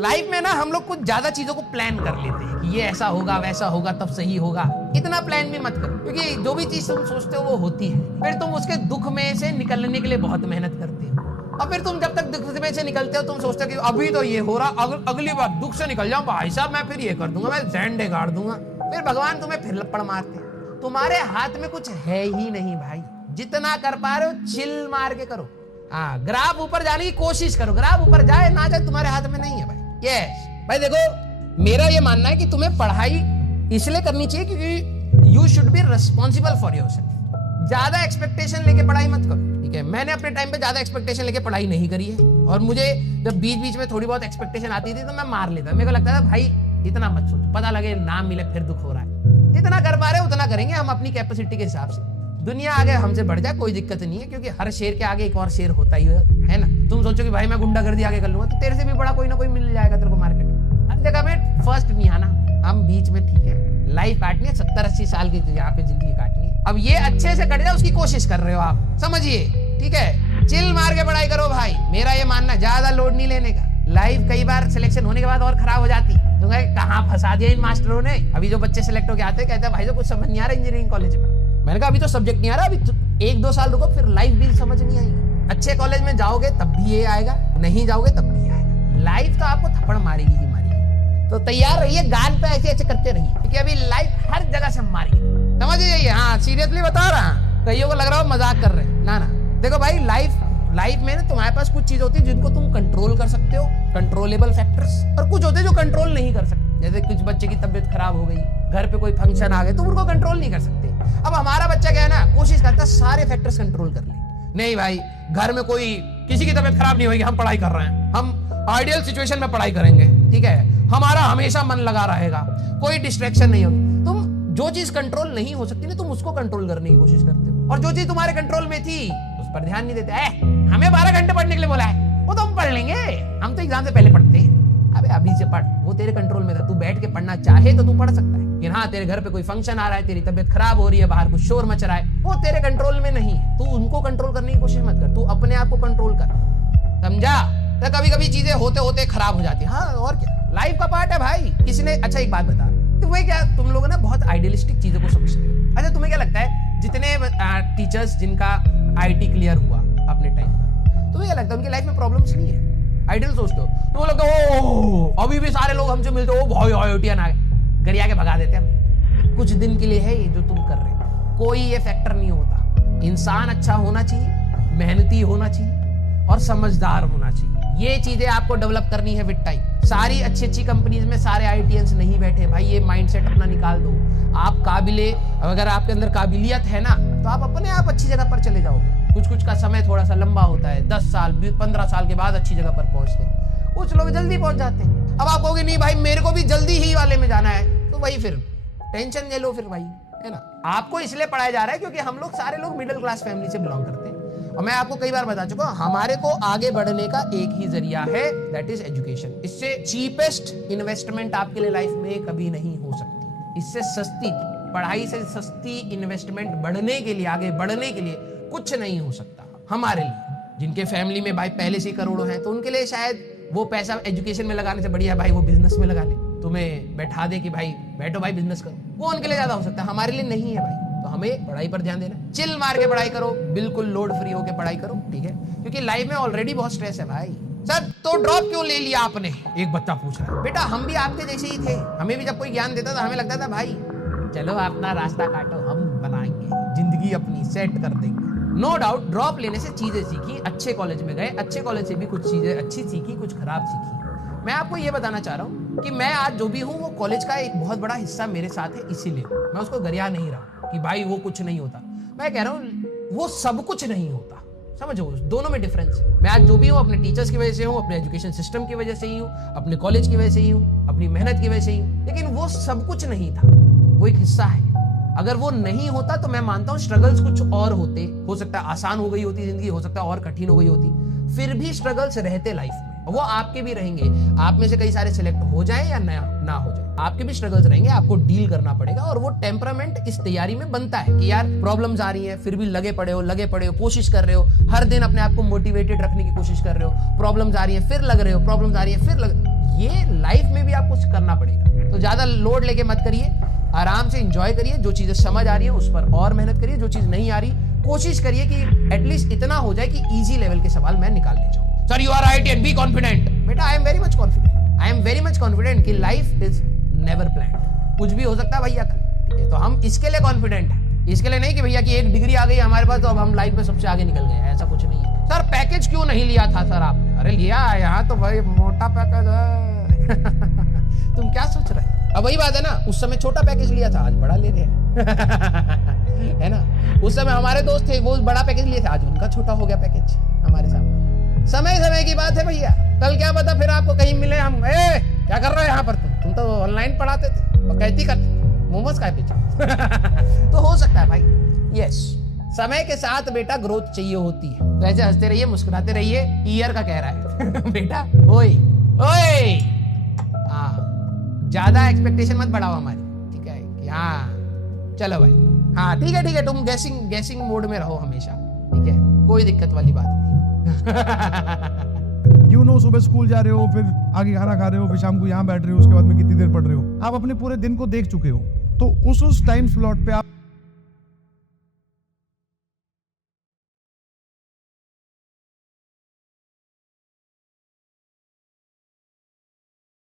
Life में ना हम लोग कुछ ज्यादा चीजों को प्लान कर लेते हैं कि ये ऐसा होगा वैसा होगा तब सही होगा। इतना प्लान भी मत करो, क्योंकि जो भी चीज तुम सोचते हो वो होती है। फिर तुम उसके दुख में से निकलने के लिए बहुत मेहनत करते हो, और फिर तुम जब तक दुख में से निकलते हो तुम सोचते हो कि अभी तो ये हो रहा, अगली बार दुख से निकल जाऊं भाई साहब, मैं फिर ये कर दूंगा, मैं झंडे गाड़ दूंगा। फिर भगवान तुम्हें फिर लपड़ मारते हैं। तुम्हारे हाथ में कुछ है ही नहीं भाई। जितना कर पा रहे हो चिल मार के करो। हाँ, ग्राफ ऊपर जाने की कोशिश करो। ग्राफ ऊपर जाए ना जाए तुम्हारे हाथ में नहीं है भाई। यस भाई, देखो मेरा ये मानना है कि तुम्हें पढ़ाई इसलिए करनी चाहिए क्योंकि you should be responsible for yourself. ज्यादा एक्सपेक्टेशन लेके पढ़ाई मत करो, ठीक है। मैंने अपने टाइम पे ज्यादा एक्सपेक्टेशन लेके पढ़ाई नहीं करी है, और मुझे जब बीच बीच में थोड़ी बहुत एक्सपेक्टेशन आती थी तो मैं मार लेता। मेरे को लगता था भाई इतना मत सोचो, पता लगे नाम मिले फिर दुख हो रहा है। जितना कर पा रहे उतना करेंगे हम अपनी कैपेसिटी के हिसाब से। दुनिया आगे हमसे बढ़ जाए कोई दिक्कत नहीं है, क्योंकि हर शेर के आगे एक और शेर होता ही है ना। तुम सोचो कि भाई मैं गुंडागर्दी आगे कर लूंगा, तो तेरे से भी बड़ा कोई ना कोई मिल जाएगा तेरे को मार्केट में। हर जगह में फर्स्ट नहीं आना, हम बीच में, ठीक है। लाइफ काटनी है 70-80 साल की यहाँ पे जिंदगी काटनी है। अब ये अच्छे से कट जाए उसकी कोशिश कर रहे हो आप, समझिए, ठीक है। चिल मार के पढ़ाई करो भाई, मेरा ये मानना, ज्यादा लोड नहीं लेने का। लाइफ कई बार सिलेक्शन होने के बाद और खराब हो जाती है। तो कहाँ फंसा दिया इन मास्टरों ने। अभी जो बच्चे सिलेक्ट होके आते हैं कहते हैं भाई तो कुछ समझ नहीं आ रहा इंजीनियरिंग कॉलेज में। मैंने कहा अभी तो सब्जेक्ट नहीं आ रहा, अभी 1-2 साल रुको, फिर लाइफ भी समझ नहीं आएगी। अच्छे कॉलेज में जाओगे तब भी ये आएगा, नहीं जाओगे तब भी आएगा। लाइफ तो आपको थप्पड़ मारेगी ही मारेगी। तो तैयार रहिए, गाल पे ऐसे ऐसे करते रहिए, क्योंकि अभी लाइफ हर जगह से मारेगी, समझ जाइए। हाँ, सीरियसली बता रहा हूँ। कईयों को लग रहा हो मजाक कर रहे हैं, ना। देखो भाई, लाइफ में ना तुम्हारे पास कुछ चीज होती है जिनको तुम कंट्रोल कर सकते हो, कंट्रोलेबल फैक्टर्स, और कुछ होते हैं जो कंट्रोल नहीं कर सकते। जैसे कुछ बच्चे की तबीयत खराब हो गई, घर पे कोई फंक्शन आ गए, तुम उनको कंट्रोल नहीं कर सकते। अब हमारा बच्चा क्या है ना, कोशिश करता है सारे फैक्टर्स कंट्रोल कर ले। नहीं भाई, घर में कोई किसी की तबीयत खराब नहीं होगी, हम पढ़ाई कर रहे हैं, हम आइडियल सिचुएशन में पढ़ाई करेंगे, ठीक है। हमारा हमेशा मन लगा रहेगा, कोई डिस्ट्रैक्शन नहीं होगी। तुम जो चीज कंट्रोल नहीं हो सकती ना, तुम उसको कंट्रोल करने की कोशिश करते हो, और जो चीज तुम्हारे कंट्रोल में थी उस पर ध्यान नहीं देते। हमें 12 घंटे पढ़ने के लिए बोला है, वो तो हम पढ़ लेंगे, हम तो एग्जाम से पहले पढ़ते हैं। अबे अभी से पढ़, वो तेरे कंट्रोल में था। तू बैठ के पढ़ना चाहे तो तू पढ़ सकता है, लेकिन हाँ, तेरे घर पे कोई फंक्शन आ रहा है, तेरी तबीयत खराब हो रही है, बाहर कुछ शोर मच रहा है, वो तेरे कंट्रोल में नहीं है। तू उनको कंट्रोल करने की कोशिश मत कर, तू अपने आप को कंट्रोल कर, समझा। तो कभी कभी चीजें होते होते खराब हो जाती है, हाँ, और क्या, लाइफ का पार्ट है भाई। किसी ने, अच्छा एक बात बता, तुम्हें क्या, तुम लोग ना बहुत आइडियलिस्टिक चीजों को समझते हो। अच्छा, तुम्हें क्या लगता है जितने टीचर्स जिनका IIT क्लियर हुआ अपने टाइम पर, तुम्हें क्या लगता है उनकी लाइफ में प्रॉब्लम्स नहीं है? आइडियल सोचते हो तो लगता है अभी भी सारे लोग हमसे मिलते हो, भाई IITian आ गए, गरिया के भगा देते हैं। कुछ दिन के लिए है ये जो तुम कर रहे हो, कोई ये फैक्टर नहीं होता। इंसान अच्छा होना चाहिए, मेहनती होना चाहिए, और समझदार होना चाहिए। ये चीजें आपको डेवलप करनी है विद टाइम। सारी अच्छी अच्छी कंपनीज में सारे IITians नहीं बैठे भाई, ये माइंडसेट अपना निकाल दो। आप काबिले, अगर आपके अंदर काबिलियत है ना, तो आप अपने आप अच्छी जगह पर चले जाओगे। कुछ का समय थोड़ा सा लंबा होता है, 10 साल 15 साल के बाद अच्छी जगह पर पहुंचते हैं, कुछ लोग जल्दी पहुंच जाते हैं। अब आप कहोगे नहीं भाई मेरे को भी जल्दी ही वाले में जाना है, तो वही फिर टेंशन ले लो फिर भाई, है ना। आपको इसलिए पढ़ाया जा रहा है क्योंकि हम लोग सारे लोग मिडिल क्लास फैमिली से बिलोंग करते हैं, और मैं आपको कई बार बता चुका हूं, हमारे को आगे बढ़ने का एक ही जरिया है, दैट इज एजुकेशन। इससे चीपेस्ट इन्वेस्टमेंट आपके लिए लाइफ में कभी नहीं हो सकती। इससे सस्ती पढ़ाई से सस्ती इन्वेस्टमेंट बढ़ने के लिए, आगे बढ़ने के लिए कुछ नहीं हो सकता हमारे लिए। जिनके फैमिली में भाई पहले से ही करोड़ों हैं, तो उनके लिए शायद वो पैसा एजुकेशन में लगाने से बढ़िया भाई वो बिजनेस में लगा ले, तुम्हें बैठा दे कि भाई बैठो भाई बिजनेस करो, वो उनके लिए ज्यादा हो सकता है, हमारे लिए नहीं है भाई। तो हमें पढ़ाई पर ध्यान देना, चिल मार के पढ़ाई करो, बिल्कुल लोड फ्री होकर पढ़ाई करो, ठीक है, क्योंकि लाइफ में ऑलरेडी बहुत स्ट्रेस है भाई। सर तो ड्रॉप क्यों ले लिया आपने, एक बच्चा पूछ रहा है। बेटा हम भी आपके जैसे ही थे, हमें भी जब कोई ज्ञान देता था हमें लगता था भाई चलो अपना रास्ता काटो, हम बनाएंगे जिंदगी अपनी सेट कर देंगे। नो डाउट ड्रॉप लेने से चीजें सीखी, अच्छे कॉलेज में गए, अच्छे कॉलेज से भी कुछ चीजें अच्छी सीखी, कुछ खराब सीखी। मैं आपको ये बताना चाह रहा हूँ कि मैं आज जो भी हूँ वो कॉलेज का एक बहुत बड़ा हिस्सा मेरे साथ है, इसीलिए मैं उसको गरिया नहीं रहा कि भाई वो कुछ नहीं होता। मैं कह रहा हूँ वो सब कुछ नहीं होता, समझो, दोनों में डिफरेंस है। मैं आज जो भी हूँ अपने टीचर्स की वजह से हूँ, अपने एजुकेशन सिस्टम की वजह से ही हूँ, अपने कॉलेज की वजह से ही हूँ, अपनी मेहनत की वजह से ही हूँ, लेकिन वो सब कुछ नहीं था, वो एक हिस्सा है। अगर वो नहीं होता तो मैं मानता हूँ स्ट्रगल्स कुछ और होते, हो सकता है आसान हो गई होती जिंदगी, हो सकता है और कठिन हो गई होती, फिर भी स्ट्रगल्स रहते लाइफ में, वो आपके भी रहेंगे। आप में से कई सारे सिलेक्ट हो जाए या ना हो जाए, आपके भी स्ट्रगल्स रहेंगे, आपको डील करना पड़ेगा। और वो टेम्परामेंट इस तैयारी में बनता है कि यार प्रॉब्लम्स आ रही हैं, फिर भी लगे पड़े हो, कोशिश कर रहे हो, हर दिन अपने आप को मोटिवेटेड रखने की कोशिश कर रहे हो। प्रॉब्लम्स आ रही है फिर लग रहे हो, प्रॉब्लम्स आ रही है फिर लग, ये लाइफ में भी आपको करना पड़ेगा। तो ज्यादा लोड लेके मत करिए, आराम से एंजॉय करिए। जो चीजें समझ आ रही है उस पर और मेहनत करिए, जो चीज नहीं आ रही कोशिश करिए कि एटलीस्ट इतना हो जाए कि इजी लेवल के सवाल मैं निकाल ले जाऊं। Sir you are right and be confident. बेटा I am very much confident, I am very much confident कि लाइफ इज नेवर प्लान्ड। कुछ भी हो सकता है भैया कल, ठीक है? तो हम इसके लिए कॉन्फिडेंट है, इसके लिए नहीं कि भैया की एक डिग्री आ गई हमारे पास तो अब हम लाइफ में सबसे आगे निकल गए, ऐसा कुछ नहीं है। सर पैकेज क्यों नहीं लिया था सर आपने? अरे लिया है, यहाँ तो भाई मोटा पैकेज है। तुम क्या सोच रहे हो? अब वही बात है ना, उस समय छोटा पैकेज लिया था, आज बड़ा ले रहे हैं। है ना? उस समय हमारे दोस्त थे, वो बड़ा पैकेज लिए थे, आज उनका छोटा हो गया पैकेज हमारे सामने। समय समय की बात है भैया, कल क्या पता फिर आपको कहीं मिले हम। क्या कर रहे हो यहाँ पर? तुम तो ऑनलाइन पढ़ाते थे, बकैती करते, मोमोज खाए पीछे। तो हो सकता है भाई। यस, समय के साथ बेटा ग्रोथ चाहिए होती है। तो ऐसे हंसते रहिए, मुस्कुराते रहिए। ईयर का कह रहा है बेटा ओए ओए, हाँ ज्यादा एक्सपेक्टेशन मत बढ़ाओ हमारी, ठीक है? कि हाँ चलो भाई, हाँ ठीक है, तुम गैसिंग मोड में रहो हमेशा, ठीक है? कोई दिक्कत वाली बात नहीं। सुबह स्कूल जा रहे हो, फिर आगे खाना खा रहे हो, फिर शाम को यहाँ बैठ रहे हो, उसके बाद में कितनी देर पढ़ रहे हो, आप अपने पूरे दिन को देख चुके हो। तो उस टाइम स्लॉट पे आप